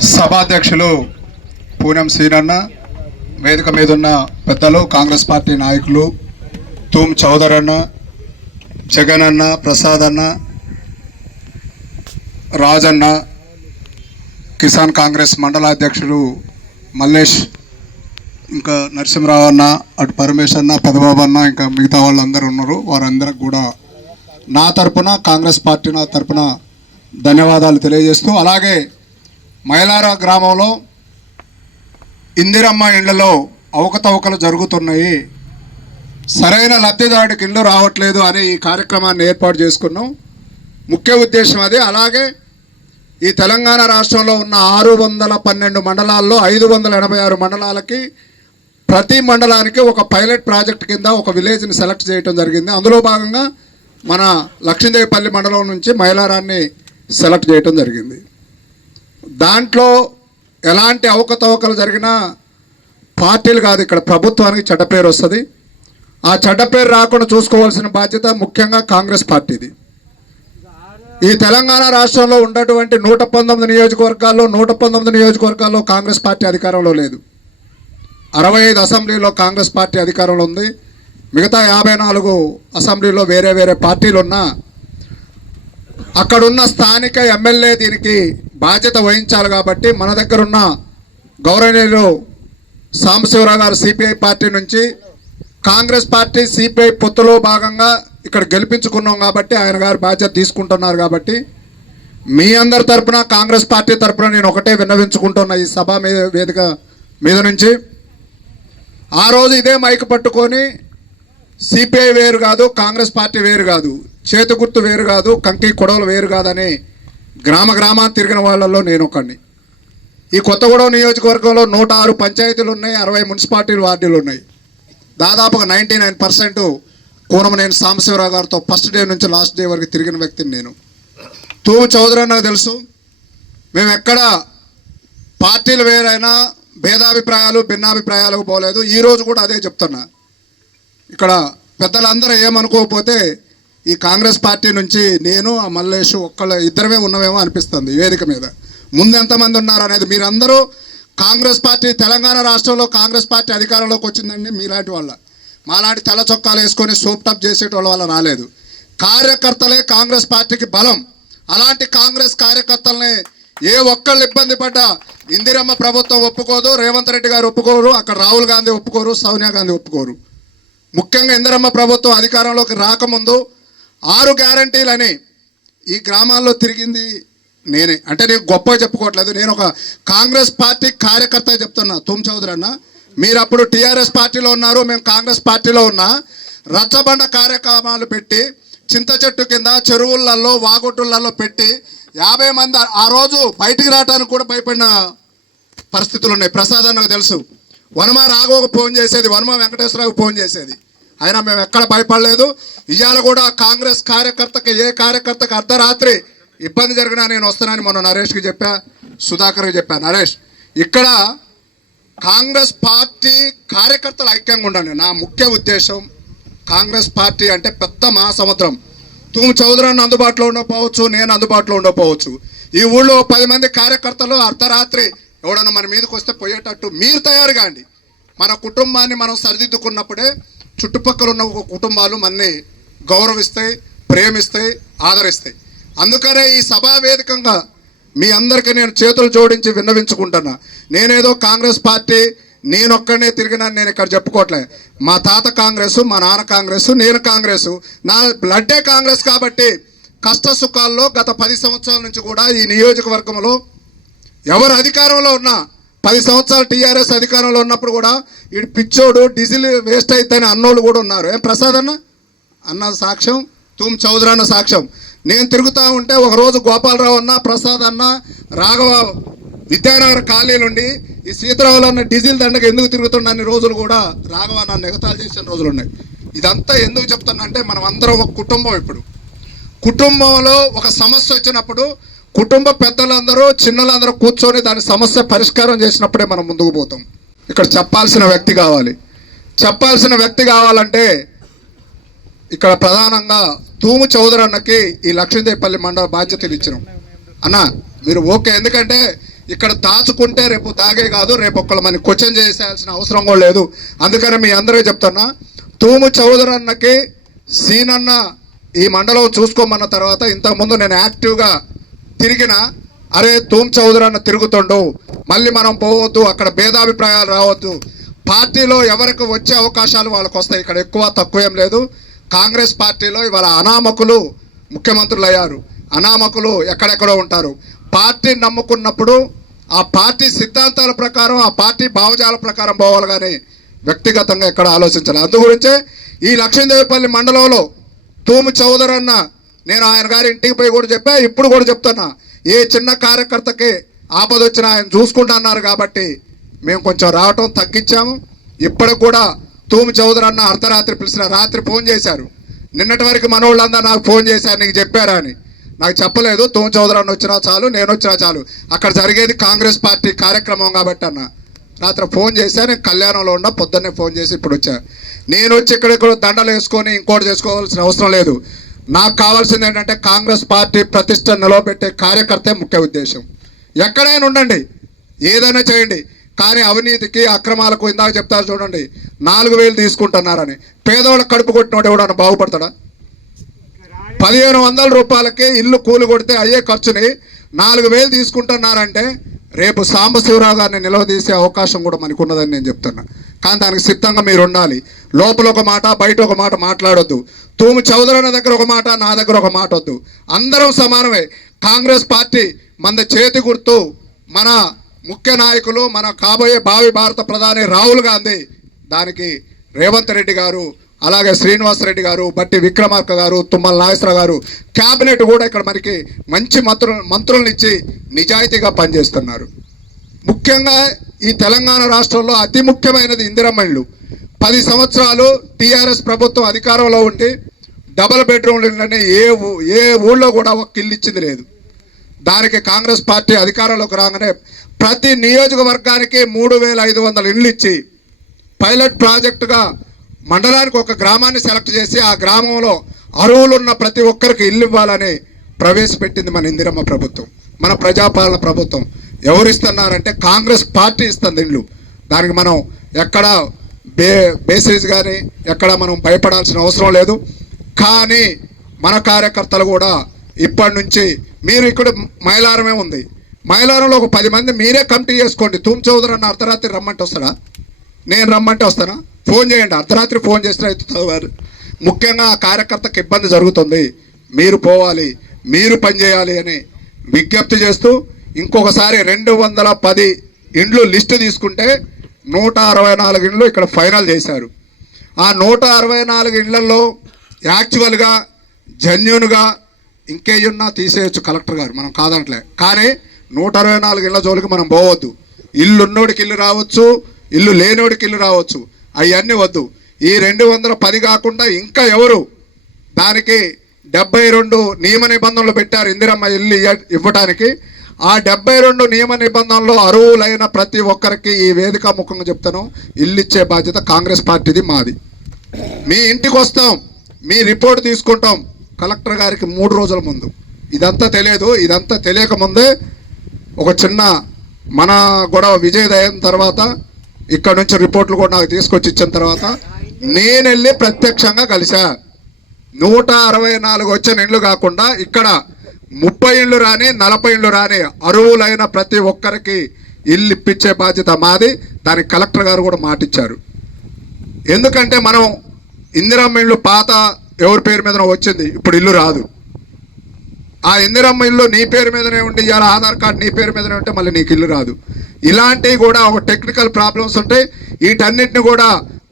సభాధ్యక్షులు పూనం సీనన్న వేదిక మీద ఉన్న పెద్దలు కాంగ్రెస్ పార్టీ నాయకులు తూమ్ చౌదరన్న జగన్ అన్న ప్రసాద్ అన్న రాజన్న కిసాన్ కాంగ్రెస్ మండలాధ్యక్షుడు మల్లేష్ ఇంకా నరసింహరావు అన్న అటు పరమేశ్ అన్న పెదబాబు అన్న ఇంకా మిగతా వాళ్ళందరూ ఉన్నారు. వారందరికి కూడా నా తరపున కాంగ్రెస్ పార్టీ నా తరపున ధన్యవాదాలు తెలియజేస్తూ అలాగే మైలారా గ్రామంలో ఇందిరమ్మ ఇళ్ళలో అవకతవకలు జరుగుతున్నాయి. సరైన లబ్ధిదారుడికి ఇల్లు రావట్లేదు అని ఈ కార్యక్రమాన్ని ఏర్పాటు చేసుకున్నాం. ముఖ్య ఉద్దేశం అది. అలాగే ఈ తెలంగాణ రాష్ట్రంలో ఉన్న ఆరు వందల పన్నెండు మండలాల్లో ఐదు వందల ఎనభై ఆరు మండలాలకి ప్రతి మండలానికి ఒక పైలట్ ప్రాజెక్ట్ కింద ఒక విలేజ్ని సెలెక్ట్ చేయడం జరిగింది. అందులో భాగంగా మన లక్ష్మీదేవిపల్లి మండలం నుంచి మైలారాన్ని సెలెక్ట్ చేయడం జరిగింది. దాంట్లో ఎలాంటి అవకతవకలు జరిగినా పార్టీలు కాదు ఇక్కడ ప్రభుత్వానికి చెడ్డ పేరు వస్తుంది. ఆ చెడ్డ పేరు రాకుండా చూసుకోవాల్సిన బాధ్యత ముఖ్యంగా కాంగ్రెస్ పార్టీది. ఈ తెలంగాణ రాష్ట్రంలో ఉన్నటువంటి నూట పంతొమ్మిది నియోజకవర్గాల్లో నూట పంతొమ్మిది నియోజకవర్గాల్లో కాంగ్రెస్ పార్టీ అధికారంలో లేదు. అరవై ఐదు అసెంబ్లీలో కాంగ్రెస్ పార్టీ అధికారంలో ఉంది. మిగతా యాభై నాలుగు అసెంబ్లీలో వేరే వేరే పార్టీలు ఉన్నా అక్కడున్న స్థానిక ఎమ్మెల్యే దీనికి బాధ్యత వహించాలి కాబట్టి మన దగ్గర ఉన్న గౌరవనీయులు సాంబశివరావు గారు సిపిఐ పార్టీ నుంచి కాంగ్రెస్ పార్టీ సిపిఐ పొత్తులో భాగంగా ఇక్కడ గెలిపించుకున్నాం కాబట్టి ఆయన గారు బాధ్యత తీసుకుంటున్నారు కాబట్టి మీ అందరి తరఫున కాంగ్రెస్ పార్టీ తరపున నేను ఒకటే విన్నవించుకుంటున్నా ఈ సభ మీద వేదిక మీద నుంచి. ఆ రోజు ఇదే మైక్ పట్టుకొని సిపిఐ వేరు కాదు కాంగ్రెస్ పార్టీ వేరు కాదు చేతి గుర్తు వేరు కాదు కంకి కొడవలు వేరు కాదని గ్రామ గ్రామాన్ని తిరిగిన వాళ్ళల్లో నేను ఒకడిని. ఈ కొత్తగూడెం నియోజకవర్గంలో నూట ఆరు పంచాయతీలు ఉన్నాయి అరవై మున్సిపాలిటీలు వార్డులు ఉన్నాయి. దాదాపుగా ninety nine percent Koonamneni Sambasivarao గారితో ఫస్ట్ డే నుంచి లాస్ట్ డే వరకు తిరిగిన వ్యక్తిని నేను. తూము చౌదరి నాకు తెలుసు. మేము ఎక్కడ పార్టీలు వేరైనా భేదాభిప్రాయాలు భిన్నాభిప్రాయాలకు పోలేదు. ఈరోజు కూడా అదే చెప్తున్నా. ఇక్కడ పెద్దలందరూ ఏమనుకోకపోతే ఈ కాంగ్రెస్ పార్టీ నుంచి నేను ఆ మల్లేష్ ఒక్కళ్ళ ఇద్దరమే ఉన్నవేమో అనిపిస్తుంది ఈ వేదిక మీద. ముందు ఎంతమంది ఉన్నారు అనేది మీరందరూ కాంగ్రెస్ పార్టీ తెలంగాణ రాష్ట్రంలో కాంగ్రెస్ పార్టీ అధికారంలోకి వచ్చిందండి మీలాంటి వాళ్ళ. మాలాంటి తెల్ల చొక్కాలు వేసుకొని సోప్ టప్ చేసేటోళ్ళ వల్ల రాలేదు. కార్యకర్తలే కాంగ్రెస్ పార్టీకి బలం. అలాంటి కాంగ్రెస్ కార్యకర్తల్ని ఏ ఒక్కళ్ళు ఇబ్బంది పడ్డా ఇందిరమ్మ ప్రభుత్వం ఒప్పుకోదు రేవంత్ రెడ్డి గారు ఒప్పుకోరు అక్కడ రాహుల్ గాంధీ ఒప్పుకోరు సోనియా గాంధీ ఒప్పుకోరు. ముఖ్యంగా ఇందిరమ్మ ప్రభుత్వం అధికారంలోకి రాకముందు ఆరు గ్యారంటీలని ఈ గ్రామాల్లో తిరిగింది నేనే. అంటే నేను గొప్పగా చెప్పుకోవట్లేదు. నేను ఒక కాంగ్రెస్ పార్టీ కార్యకర్త చెప్తున్నా. తుమ్ చౌదరి అన్న మీరు అప్పుడు టీఆర్ఎస్ పార్టీలో ఉన్నారు మేము కాంగ్రెస్ పార్టీలో ఉన్నా. రచ్చబండ కార్యక్రమాలు పెట్టి చింత చెట్టు కింద చెరువులలో వాగొట్టులలో పెట్టి యాభై మంది ఆ రోజు బయటికి రావడానికి కూడా భయపడిన పరిస్థితులు ఉన్నాయి. ప్రసాద్ అన్నకు తెలుసు. వనమ రాఘవకు ఫోన్ చేసేది వనమ వెంకటేశ్వరరావుకు ఫోన్ చేసేది. అయినా మేము ఎక్కడ భయపడలేదు. ఇవాళ కూడా కాంగ్రెస్ కార్యకర్తకి ఏ కార్యకర్తకి అర్ధరాత్రి ఇబ్బంది జరిగినా నేను వస్తానని మొన్న నరేష్కి చెప్పా సుధాకర్కి చెప్పా. నరేష్ ఇక్కడ కాంగ్రెస్ పార్టీ కార్యకర్తలు ఐక్యంగా ఉండండి. నా ముఖ్య ఉద్దేశం కాంగ్రెస్ పార్టీ అంటే పెద్ద మహాసముద్రం. తూము చౌదరాన్ని అందుబాటులో ఉండకపోవచ్చు నేను అందుబాటులో ఉండకపోవచ్చు. ఈ ఊళ్ళో పది మంది కార్యకర్తలు అర్ధరాత్రి ఎవడన్నా మన మీదకి వస్తే పోయేటట్టు మీరు తయారు కాండి మన కుటుంబాన్ని మనం సరిదిద్దుకున్నప్పుడే చుట్టుపక్కల ఉన్న ఒక కుటుంబాలు మనని గౌరవిస్తాయి ప్రేమిస్తాయి ఆదరిస్తాయి. అందుకనే ఈ సభా వేదికంగా మీ అందరికీ నేను చేతులు జోడించి విన్నవించుకుంటున్నా. నేనేదో కాంగ్రెస్ పార్టీ నేనొక్కడనే తిరిగినా నేను ఇక్కడ చెప్పుకోవట్లే. మా తాత కాంగ్రెస్ మా నాన్న కాంగ్రెస్ నేను కాంగ్రెస్. నా బ్లడ్డే కాంగ్రెస్ కాబట్టి కష్ట సుఖాల్లో గత పది సంవత్సరాల నుంచి కూడా ఈ నియోజకవర్గంలో ఎవరు అధికారంలో ఉన్నా పది సంవత్సరాలు టీఆర్ఎస్ అధికారంలో ఉన్నప్పుడు కూడా ఇటు పిచ్చోడు డీజిల్ వేస్ట్ అయితేనే అన్నోళ్ళు కూడా ఉన్నారు. ఏం ప్రసాద్ అన్న? అన్న సాక్ష్యం తూమ్ చౌదరి అన్న సాక్ష్యం. నేను తిరుగుతూ ఉంటే ఒకరోజు గోపాలరావు అన్న ప్రసాద్ అన్న రాఘవ విద్యానగర్ ఖాళీ నుండి ఈ సీతారావులు అన్న డీజిల్ దండకు ఎందుకు తిరుగుతున్న రోజులు కూడా రాఘవ నన్ను ఎగతాలు చేసిన రోజులు ఉన్నాయి. ఇదంతా ఎందుకు చెప్తున్నా అంటే మనం అందరం ఒక కుటుంబం ఇప్పుడు. కుటుంబంలో ఒక సమస్య వచ్చినప్పుడు కుటుంబ పెద్దలందరూ చిన్నలందరూ కూర్చొని దాని సమస్య పరిష్కారం చేసినప్పుడే మనం ముందుకు పోతాం. ఇక్కడ చెప్పాల్సిన వ్యక్తి కావాలి. చెప్పాల్సిన వ్యక్తి కావాలంటే ఇక్కడ ప్రధానంగా తూము చౌదరి అన్నకి ఈ లక్ష్మీదేవిపల్లి మండల బాధ్యతలు ఇచ్చినాం. అన్న మీరు ఓకే. ఎందుకంటే ఇక్కడ దాచుకుంటే రేపు దాగే కాదు రేపు ఒక్కళ్ళు మనకి క్వశ్చన్ చేసేయాల్సిన అవసరం కూడా లేదు. అందుకని మీ అందరికీ చెప్తున్నా తూము చౌదరన్నకి సీనన్న ఈ మండలం చూసుకోమన్న తర్వాత ఇంతకుముందు నేను యాక్టివ్గా తిరిగిన అరే తూమ్ చౌదరన్న తిరుగుతుండు. మళ్ళీ మనం పోవద్దు అక్కడ భేదాభిప్రాయాలు రావద్దు. పార్టీలో ఎవరికి వచ్చే అవకాశాలు వాళ్ళకు వస్తాయి ఇక్కడ ఎక్కువ తక్కువ ఏం లేదు. కాంగ్రెస్ పార్టీలో ఇవాళ అనామకులు ముఖ్యమంత్రులు అయ్యారు అనామకులు ఎక్కడెక్కడో ఉంటారు. పార్టీ నమ్ముకున్నప్పుడు ఆ పార్టీ సిద్ధాంతాల ప్రకారం ఆ పార్టీ భావజాల ప్రకారం పోవాలి కానీ వ్యక్తిగతంగా ఎక్కడ ఆలోచించాలి అందు గురించే ఈ లక్ష్మీదేవిపల్లి మండలంలో తూము చౌదరన్న నేను ఆయన గారి ఇంటికి పోయి కూడా చెప్పా ఇప్పుడు కూడా చెప్తున్నా. ఏ చిన్న కార్యకర్తకి ఆపద వచ్చినా ఆయన చూసుకుంటున్నారు కాబట్టి మేము కొంచెం రావటం తగ్గించాము. ఇప్పటికి కూడా తూము చౌదరి అన్న అర్ధరాత్రి పిలిచిన రాత్రి ఫోన్ చేశారు. నిన్నటి వరకు మనోళ్ళందరూ నాకు ఫోన్ చేశారు నీకు చెప్పారా అని. నాకు చెప్పలేదు తూము చౌదరి అన్న వచ్చినా చాలు నేను వచ్చినా చాలు. అక్కడ జరిగేది కాంగ్రెస్ పార్టీ కార్యక్రమం కాబట్టి అన్న. రాత్రి ఫోన్ చేశా నేను కళ్యాణంలో ఉన్న పొద్దున్నే ఫోన్ చేసి ఇప్పుడు వచ్చా. నేను వచ్చి ఇక్కడ ఇక్కడ దండలు వేసుకొని ఇంకోటి చేసుకోవాల్సిన అవసరం లేదు. నాకు కావాల్సింది ఏంటంటే కాంగ్రెస్ పార్టీ ప్రతిష్ట నిలవబెట్టే కార్యకర్తే ముఖ్య ఉద్దేశం. ఎక్కడైనా ఉండండి. ఏదైనా చేయండి. కానీ అవినీతికి అక్రమాలకు ఇందాక చెప్తారు చూడండి. నాలుగు వేలు తీసుకుంటున్నారని. పేదవాళ్ళ కడుపు కొట్టినోడు ఎవడన్నా బాగుపడతాడా? పదిహేను వందల రూపాయలకి ఇల్లు కూలి కొడితే అయ్యే ఖర్చుని నాలుగు వేలు తీసుకుంటున్నారంటే రేపు సాంబశివరావు గారిని నిలవదీసే అవకాశం కూడా మనకు ఉన్నదని నేను చెప్తున్నా. కానీ దానికి సిద్ధంగా మీరు ఉండాలి. లోపల ఒక మాట బయట ఒక మాట మాట్లాడొద్దు. తూము చౌదరన్న దగ్గర ఒక మాట నా దగ్గర ఒక మాట వద్దు. అందరం సమానమే. కాంగ్రెస్ పార్టీ మన చేతి గుర్తు మన ముఖ్య నాయకులు మన కాబోయే భావి భారత ప్రధాని రాహుల్ గాంధీ దానికి రేవంత్ రెడ్డి గారు అలాగే శ్రీనివాస్ రెడ్డి గారు బట్టి విక్రమార్క గారు తుమ్మల నాగేశ్వర గారు క్యాబినెట్ కూడా ఇక్కడ మనకి మంచి మంత్రు మంత్రులను ఇచ్చి నిజాయితీగా పనిచేస్తున్నారు. ముఖ్యంగా ఈ తెలంగాణ రాష్ట్రంలో అతి ముఖ్యమైనది ఇందిరమ్మళ్ళు పది సంవత్సరాలు టీఆర్ఎస్ ప్రభుత్వం అధికారంలో ఉండి డబల్ బెడ్రూమ్లు ఇళ్ళని ఏ ఊ- ఏ ఊళ్ళో కూడా ఒక ఇల్లు ఇచ్చింది లేదు. దానికి కాంగ్రెస్ పార్టీ అధికారంలోకి రాగానే ప్రతి నియోజకవర్గానికి మూడు వేల ఐదు వందల ఇళ్ళు ఇచ్చి పైలట్ ప్రాజెక్టుగా మండలానికి ఒక గ్రామాన్ని సెలెక్ట్ చేసి ఆ గ్రామంలో అరువులున్న ప్రతి ఒక్కరికి ఇల్లు ఇవ్వాలని ప్రవేశపెట్టింది మన ఇందిరమ్మ ప్రభుత్వం మన ప్రజాపాలన ప్రభుత్వం. ఎవరు ఇస్తున్నారంటే కాంగ్రెస్ పార్టీ ఇస్తుంది ఇల్లు. దానికి మనం ఎక్కడ బే బేసిస్ కానీ ఎక్కడ మనం భయపడాల్సిన అవసరం లేదు. కానీ మన కార్యకర్తలు కూడా ఇప్పటి నుంచి మీరు ఇక్కడ మైలారమే ఉంది. మైలారంలో ఒక పది మంది మీరే కమిటీ చేసుకోండి. తూమ్ చౌదరి అన్న అర్ధరాత్రి రమ్మంటే వస్తారా నేను రమ్మంటే వస్తానా? ఫోన్ చేయండి. అర్ధరాత్రి ఫోన్ చేసిన ఎత్తుతారు ముఖ్యంగా ఆ కార్యకర్తకు ఇబ్బంది జరుగుతుంది. మీరు పోవాలి. మీరు పనిచేయాలి అని విజ్ఞప్తి చేస్తూ ఇంకొకసారి రెండు వందల పది ఇండ్లు లిస్టు తీసుకుంటే నూట అరవై నాలుగు ఇండ్లు ఇక్కడ ఫైనల్ చేశారు. ఆ నూట అరవై నాలుగు ఇండ్లలో యాక్చువల్గా జెన్యున్గా ఇంకేయున్నా తీసేయచ్చు కలెక్టర్ గారు. మనం కాదంటలే. కానీ నూట అరవై నాలుగు ఇళ్ళ జోలికి మనం పోవద్దు. ఇల్లు ఉన్నోడికి ఇల్లు రావచ్చు. ఇల్లు లేనోడికి ఇల్లు రావచ్చు. అవన్నీ వద్దు. ఈ రెండు వందల పది కాకుండా ఇంకా ఎవరు దానికి డెబ్బై రెండు నియమ నిబంధనలు పెట్టారు ఇందిరమ్మ ఇల్లు ఇయ్య- ఇవ్వటానికి. ఆ డెబ్బై రెండు నియమ నిబంధనలు అరువులైన ప్రతి ఒక్కరికి ఈ వేదిక ముఖంగా చెప్తాను. ఇల్లు ఇచ్చే బాధ్యత కాంగ్రెస్ పార్టీది మాది. మీ ఇంటికి వస్తాం. మీ రిపోర్ట్ తీసుకుంటాం. కలెక్టర్ గారికి మూడు రోజుల ముందు. ఇదంతా తెలియదు. ఇదంతా తెలియక ముందే ఒక చిన్న మన గొడవ విజయదయం తర్వాత ఇక్కడ నుంచి రిపోర్ట్లు కూడా నాకు తీసుకొచ్చి ఇచ్చిన తర్వాత నేను వెళ్ళి ప్రత్యక్షంగా కలిసా నూట అరవై నాలుగు వచ్చిన ఇండ్లు కాకుండా ఇక్కడ ముప్పై ఇండ్లు రాని నలభై ఇండ్లు రాని అరువులైన ప్రతి ఒక్కరికి ఇల్లు ఇప్పించే బాధ్యత మాది. దానికి కలెక్టర్ గారు కూడా మాటిచ్చారు ఎందుకంటే మనం ఇందిరమ్మ ఇల్లు పాత ఎవరి పేరు మీద వచ్చింది ఇప్పుడు ఇల్లు రాదు. ఆ ఇందిరమ్మ ఇల్లు నీ పేరు మీదనే ఉండి ఇవాళ ఆధార్ కార్డు నీ పేరు మీదనే ఉంటే మళ్ళీ నీకు ఇల్లు రాదు. ఇలాంటివి కూడా ఒక టెక్నికల్ ప్రాబ్లమ్స్ ఉంటాయి వీటన్నిటిని కూడా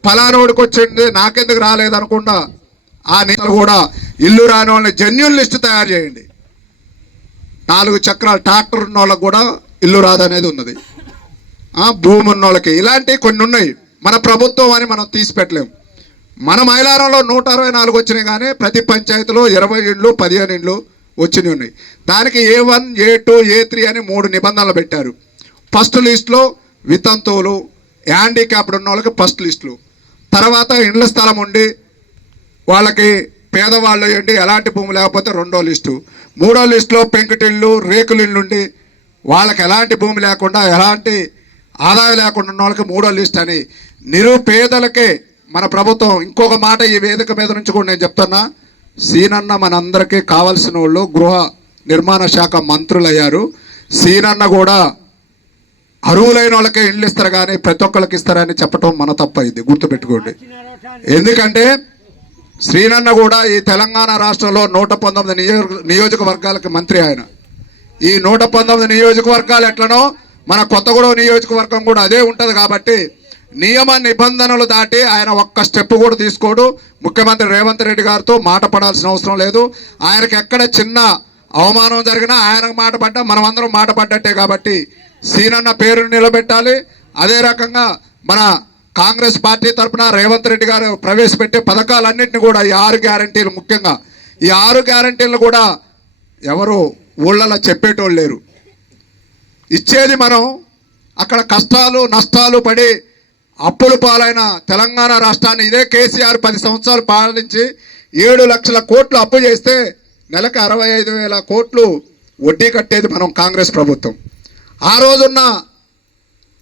ఫలానోడికి వచ్చింది నాకెందుకు రాలేదనుకుండా ఆ నేతలు కూడా ఇల్లు రాని వాళ్ళని జెన్యున్ లిస్ట్ తయారు చేయండి. నాలుగు చక్రాలు ట్రాక్టర్ ఉన్న వాళ్ళకి కూడా ఇల్లు రాదనేది ఉన్నది. భూమి ఉన్న వాళ్ళకి ఇలాంటివి కొన్ని ఉన్నాయి. మన ప్రభుత్వం అని మనం తీసి పెట్టలేము మన మైలారంలో నూట అరవై నాలుగు వచ్చినాయి కానీ ప్రతి పంచాయతీలో ఇరవై ఇండ్లు పదిహేను ఇండ్లు వచ్చినవి ఉన్నాయి. దానికి A one A two A three అని మూడు నిబంధనలు పెట్టారు. ఫస్ట్ లిస్ట్లో వితంతువులు హ్యాండిక్యాప్డ్ ఉన్న వాళ్ళకి ఫస్ట్ లిస్టులు తర్వాత ఇండ్ల స్థలం ఉండి వాళ్ళకి పేదవాళ్ళు ఏంటి ఎలాంటి భూమి లేకపోతే రెండో లిస్టు మూడో లిస్టులో పెంకుటిళ్ళు రేకులిళ్ళు ఉండి వాళ్ళకి ఎలాంటి భూమి లేకుండా ఎలాంటి ఆదాయం లేకుండా ఉన్న వాళ్ళకి మూడో లిస్ట్ అని. నిరుపేదలకే మన ప్రభుత్వం ఇంకొక మాట ఈ వేదిక మీద నుంచి కూడా నేను చెప్తున్నా. సీనన్న మనందరికీ కావాల్సిన వాళ్ళు గృహ నిర్మాణ శాఖ మంత్రులయ్యారు. సీనన్న కూడా అరువులైన వాళ్ళకే ఇండ్లు ఇస్తారు కానీ ప్రతి ఒక్కరికి ఇస్తారని చెప్పటం మన తప్ప ఇది. గుర్తుపెట్టుకోండి. ఎందుకంటే శ్రీనన్న కూడా ఈ తెలంగాణ రాష్ట్రంలో నూట పంతొమ్మిది నియోజక నియోజకవర్గాలకి మంత్రి ఆయన. ఈ నూట పంతొమ్మిది నియోజకవర్గాలు ఎట్లనో మన కొత్తగూడెం నియోజకవర్గం కూడా అదే ఉంటుంది కాబట్టి నియమ నిబంధనలు దాటి ఆయన ఒక్క స్టెప్ కూడా తీసుకోడు. ముఖ్యమంత్రి రేవంత్ రెడ్డి గారితో మాట పడాల్సిన అవసరం లేదు. ఆయనకి ఎక్కడ చిన్న అవమానం జరిగినా ఆయనకు మాట పడ్డా అందరం మాట పడ్డట్టే కాబట్టి సీనన్న పేరును నిలబెట్టాలి. అదే రకంగా మన కాంగ్రెస్ పార్టీ తరఫున రేవంత్ రెడ్డి గారు ప్రవేశపెట్టే పథకాలన్నింటినీ కూడా ఈ ఆరు గ్యారంటీలు ముఖ్యంగా ఈ ఆరు గ్యారంటీలను కూడా ఎవరు ఊళ్ళలో చెప్పేటోళ్ళు లేరు. ఇచ్చేది మనం అక్కడ కష్టాలు నష్టాలు పడి అప్పుల పాలైన తెలంగాణ రాష్ట్రాన్ని ఇదే కేసీఆర్ పది సంవత్సరాలు పాలించి ఏడు లక్షల కోట్లు అప్పు చేస్తే నెలకు అరవై ఐదు వేల కోట్లు వడ్డీ కట్టేది మనం కాంగ్రెస్ ప్రభుత్వం. ఆ రోజున్న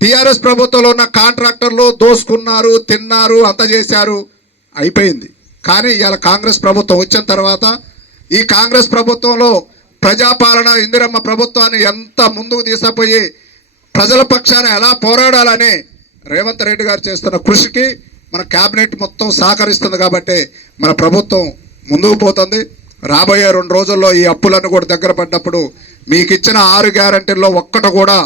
టీఆర్ఎస్ ప్రభుత్వంలో ఉన్న కాంట్రాక్టర్లు దోసుకున్నారు తిన్నారు అంత చేశారు అయిపోయింది. కానీ ఇవాళ కాంగ్రెస్ ప్రభుత్వం వచ్చిన తర్వాత ఈ కాంగ్రెస్ ప్రభుత్వంలో ప్రజాపాలన ఇందిరమ్మ ప్రభుత్వాన్ని ఎంత ముందుకు తీసుకుపోయి ప్రజల పక్షాన ఎలా పోరాడాలని రేవంత్ రెడ్డి గారు చేస్తున్న కృషికి మన క్యాబినెట్ మొత్తం సహకరిస్తుంది కాబట్టి మన ప్రభుత్వం ముందుకు పోతుంది. రాబోయే రెండు రోజుల్లో ఈ అప్పులన్నీ కూడా దగ్గర పడ్డప్పుడు మీకు ఇచ్చిన ఆరు గ్యారంటీల్లో ఒక్కటి కూడా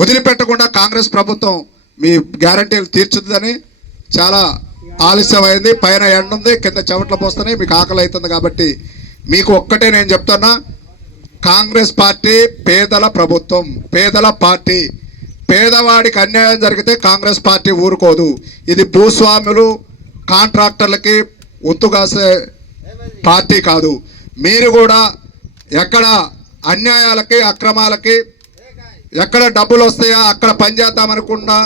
వదిలిపెట్టకుండా కాంగ్రెస్ ప్రభుత్వం మీ గ్యారంటీలు తీర్చుతుందని చాలా ఆలస్యమైంది. పైన ఎండ ఉంది కింద చెమట్లు పోస్తున్నాయి మీకు ఆకలి అవుతుంది కాబట్టి మీకు ఒక్కటే నేను చెప్తున్నా. కాంగ్రెస్ పార్టీ పేదల ప్రభుత్వం పేదల పార్టీ. పేదవాడికి అన్యాయం జరిగితే కాంగ్రెస్ పార్టీ ఊరుకోదు. ఇది భూస్వాములు కాంట్రాక్టర్లకి ఒత్తుగాసే పార్టీ కాదు. మీరు కూడా ఎక్కడ అన్యాయాలకి అక్రమాలకి ఎక్కడ డబ్బులు వస్తాయో అక్కడ పనిచేద్దామనుకున్నా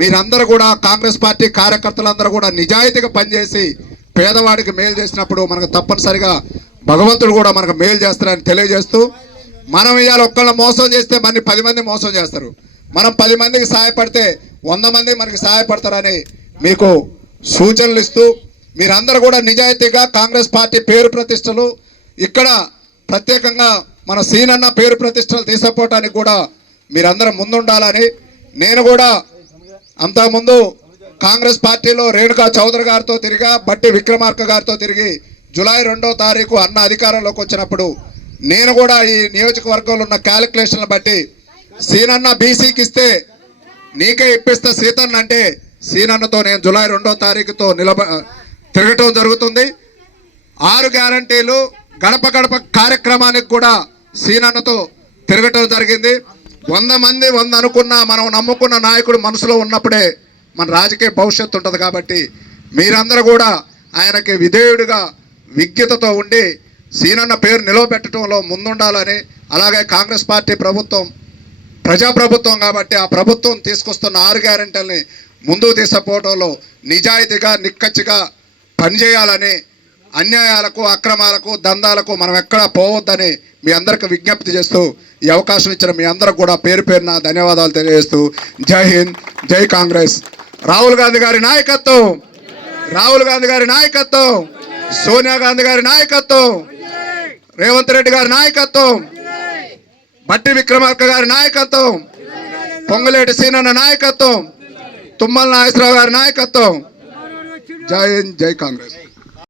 మీరందరూ కూడా కాంగ్రెస్ పార్టీ కార్యకర్తలందరూ కూడా నిజాయితీగా పనిచేసి పేదవాడికి మేలు చేసినప్పుడు మనకు తప్పనిసరిగా భగవంతుడు కూడా మనకు మేలు చేస్తారని తెలియజేస్తూ మనం ఇవాళ ఒక్కళ్ళ మోసం చేస్తే మన పది మంది మోసం చేస్తారు. మనం పది మందికి సహాయపడితే వంద మంది మనకి సహాయపడతారని మీకు సూచనలు ఇస్తూ మీరందరూ కూడా నిజాయితీగా కాంగ్రెస్ పార్టీ పేరు ప్రతిష్టలు ఇక్కడ ప్రత్యేకంగా మన సీనన్న పేరు ప్రతిష్టలు తీసుకుపోవటానికి కూడా మీరందరం ముందుండాలని నేను కూడా అంతకుముందు కాంగ్రెస్ పార్టీలో రేణుకా చౌదరి గారితో తిరిగా బట్టి విక్రమార్క గారితో తిరిగి జూలై రెండో తారీఖు అన్న అధికారంలోకి వచ్చినప్పుడు నేను కూడా ఈ నియోజకవర్గంలో ఉన్న క్యాలిక్యులేషన్లు బట్టి సీనన్న బీసీకి ఇస్తే నీకే ఇప్పిస్తే సీతన్న అంటే సీనన్నతో నేను జూలై రెండో తారీఖుతో నిలబ తిరగటం జరుగుతుంది. ఆరు గ్యారంటీలు గడప గడప కార్యక్రమానికి కూడా సీనన్నతో తిరగటం జరిగింది. వంద మంది వంద అనుకున్న మనం నమ్ముకున్న నాయకుడు మనసులో ఉన్నప్పుడే మన రాజకీయ భవిష్యత్తు ఉంటుంది కాబట్టి మీరందరూ కూడా ఆయనకి విధేయుడిగా విజ్ఞతతో ఉండి సీనన్న పేరు నిలవబెట్టడంలో ముందుండాలని అలాగే కాంగ్రెస్ పార్టీ ప్రభుత్వం ప్రజాప్రభుత్వం కాబట్టి ఆ ప్రభుత్వం తీసుకొస్తున్న ఆరు గ్యారెంటీలని ముందుకు తీసుకుపోవడంలో నిజాయితీగా నిక్కచ్చిగా పనిచేయాలని అన్యాయాలకు అక్రమాలకు దందాలకు మనం ఎక్కడా పోవద్దని మీ అందరికి విజ్ఞప్తి చేస్తూ ఈ అవకాశం ఇచ్చిన మీ అందరికి కూడా పేరు పేరున ధన్యవాదాలు తెలియజేస్తూ జై హింద్ జై కాంగ్రెస్. రాహుల్ గాంధీ గారి నాయకత్వం రాహుల్ గాంధీ గారి నాయకత్వం సోనియా గాంధీ గారి నాయకత్వం రేవంత్ రెడ్డి గారి నాయకత్వం బట్టి విక్రమార్క గారి నాయకత్వం పొంగలేటి సీనన్న నాయకత్వం తుమ్మల నాగేశ్వరరావు గారి నాయకత్వం. జై హింద్ జై కాంగ్రెస్.